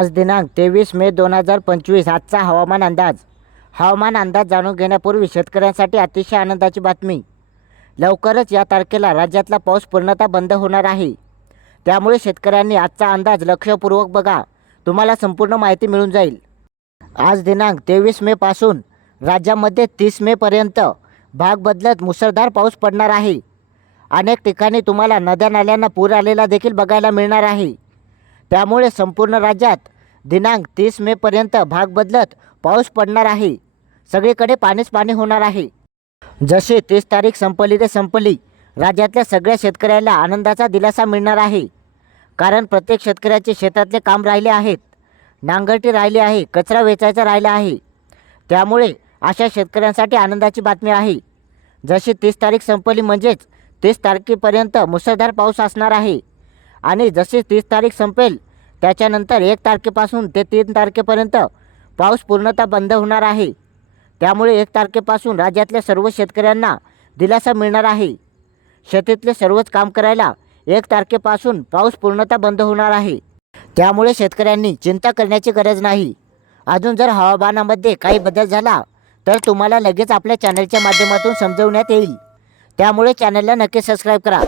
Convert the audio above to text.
आज दिनांक तेवीस मे दोन हजार पंचवीस आजचा हवामान अंदाज. हवामान अंदाज जाणून घेण्यापूर्वी शेतकऱ्यांसाठी अतिशय आनंदाची बातमी. लवकरच या तारखेला राज्यातला पाऊस पूर्णतः बंद होणार आहे. त्यामुळे शेतकऱ्यांनी आजचा अंदाज लक्षपूर्वक बघा. तुम्हाला संपूर्ण माहिती मिळून जाईल. आज दिनांक तेवीस मेपासून राज्यामध्ये तीस मेपर्यंत भाग बदलत मुसळधार पाऊस पडणार आहे. अनेक ठिकाणी तुम्हाला नद्या नाल्यांना पूर आलेला देखील बघायला मिळणार आहे. त्यामुळे संपूर्ण राज्यात दिनांक तीस मेपर्यंत भाग बदलत पाऊस पडणार आहे. सगळीकडे पाणीच पाणी होणार आहे. जशी तीस तारीख संपली ते संपली राज्यातल्या सगळ्या शेतकऱ्याला आनंदाचा दिलासा मिळणार आहे. कारण प्रत्येक शेतकऱ्याचे शेतातले काम राहिले आहेत. नांगरटी राहिली आहे कचरा वेचायचा राहिला आहे. त्यामुळे अशा शेतकऱ्यांसाठी आनंदाची बातमी आहे. जशी तीस तारीख संपली म्हणजेच तीस तारखेपर्यंत मुसळधार पाऊस असणार आहे. आणि जशी तीस तारीख संपेल त्याच्यानंतर एक तारखेपासून ते तीन तारखेपर्यंत पाऊस पूर्णतः बंद होणार आहे. त्यामुळे एक तारखेपासून राज्यातल्या सर्व शेतकऱ्यांना दिलासा मिळणार आहे. शेतीतले सर्वच काम करायला एक तारखेपासून पाऊस पूर्णतः बंद होणार आहे. त्यामुळे शेतकऱ्यांनी चिंता करण्याची गरज नाही. अजून जर हवामानामध्ये काही बदल झाला तर तुम्हाला लगेच आपल्या चॅनलच्या माध्यमातून समजवण्यात येईल. त्यामुळे चॅनलला नक्की सबस्क्राईब करा.